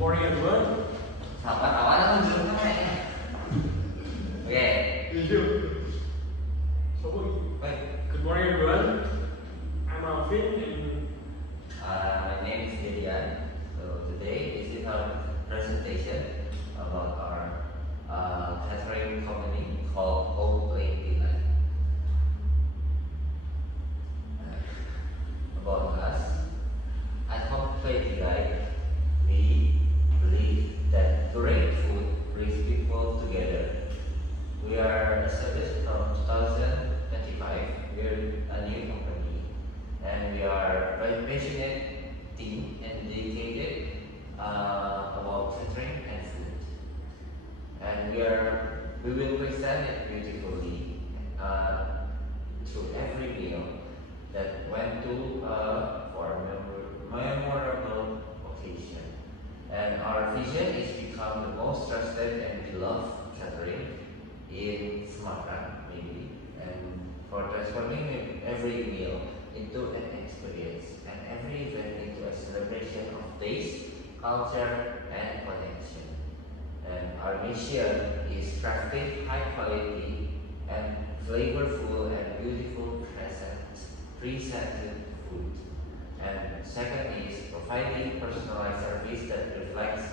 morning everyone. Sabar, awalnya kan dulu kan ya. Oke. Good morning everyone. I'm Alvin and My name is Gideon. So today this is our presentation about our catering company called Home Plate Delight. About us, at Home Plate Delight, we believe that great food brings people together. We are established from 2025. We are a new company, and we are very passionate team and dedicated about catering and food. And we will present it beautifully through every meal that went to for a memorable occasion. And our vision is become the most trusted and beloved catering in Sumatera, maybe, and for transforming every meal into an experience and every event into a celebration of taste, culture, and connection. And our mission is crafting high quality and flavorful and beautiful presented food. And second is providing personalized service that reflects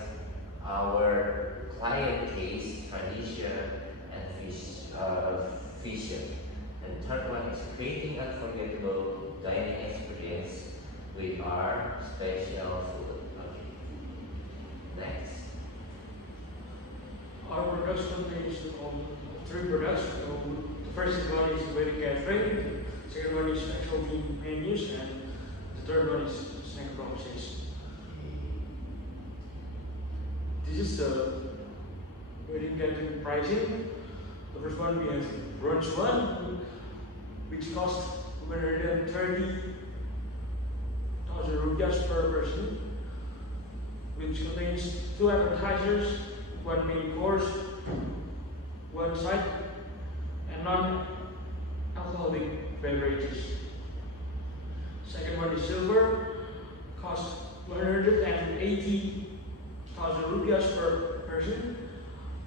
our client taste, tradition, and vision. And third one is creating unforgettable dining experience with our special food. Okay. Next. our products contains three products. The first one is wedding catering, the second one is specialty menus, and the third one is snack boxes. This is the wedding catering pricing. The first one we have brunch one, which costs 130,000 rupiah per person, which contains 2 appetizers, 1 main course, 1 side, and non-alcoholic beverages. Second one is silver, costs 180,000 rupiah per person,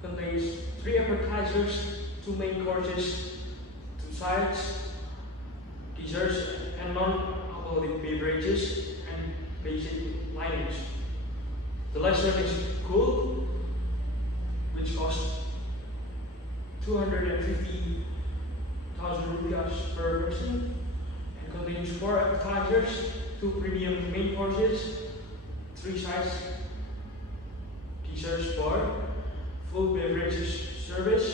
contains 3 appetizers, 2 main courses, 2 sides, desserts, and non-alcoholic beverages, and basic linings. The last one is gold, which costs 250,000 rupiah per person and contains 4 appetizers, 2 premium main courses, 3 sides, desserts bar, full beverages service,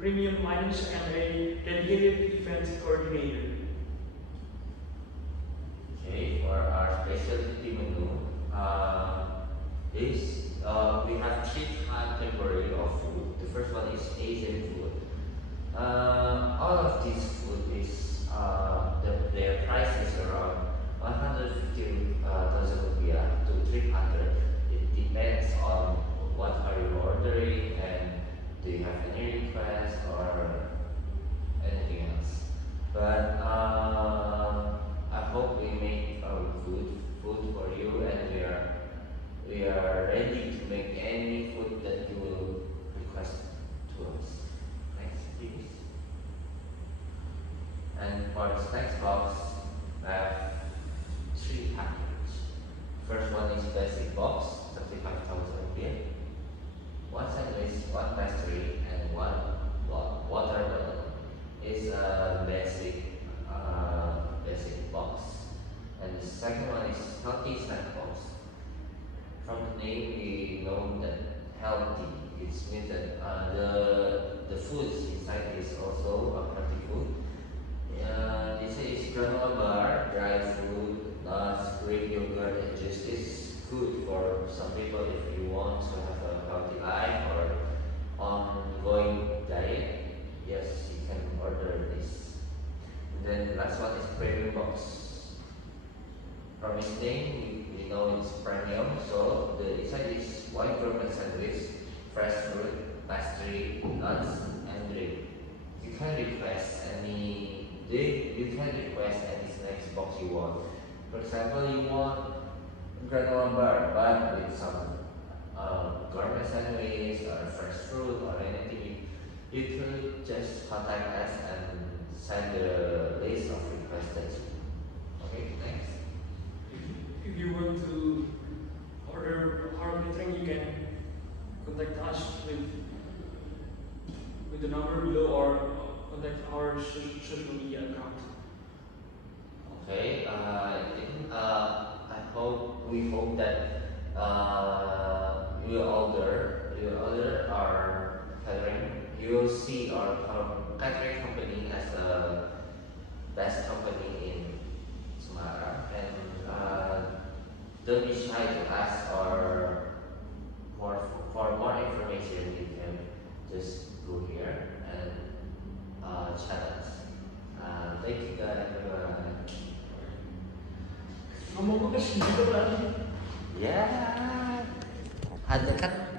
premium lines, and a dedicated event coordinator. Okay, for our specialty menu, we have 3 categories of food. The first one is Asian food. All of this food is their price is around 150,000 rupiah to 300. It depends on what are you ordering and do you have any request or anything else. But I hope we make our food for you, and we are ready to make any food that you will request to us. Next, please. And for the snacks box, I have 3 packages. First one is basic box, 35,000 rupiah. 1 sandwich, 1 pastry, and 1 watermelon. Is a basic box. And the second one is healthy snack box. From the name, we know that healthy. It means that the foods inside is also a healthy food. This is granola bar, dry food, nuts, Greek yogurt, and juice. It's good for some people if you want to have a healthy life or ongoing diet. Yes, you can order this. And then the last one is premium box. From its name, we know it's premium, so the inside is white broken sandwich, fresh fruit, pastry, nuts, and drink. You can request any snacks box you want. For example, you want granola bar, but with some garment sandwich or fresh fruit or anything, you could just contact us and send the list of requests that you. Okay, thanks. If you want to order our catering, you can contact us with the number below or contact our social media account. Okay, we hope that you will order our catering. You will see our catering company as the best company in Sumatra, and don't be shy to ask or for more information. You can just go here and chat us. Thank you guys. Ngomong-ngomong, gitu berarti. Ya, ada kan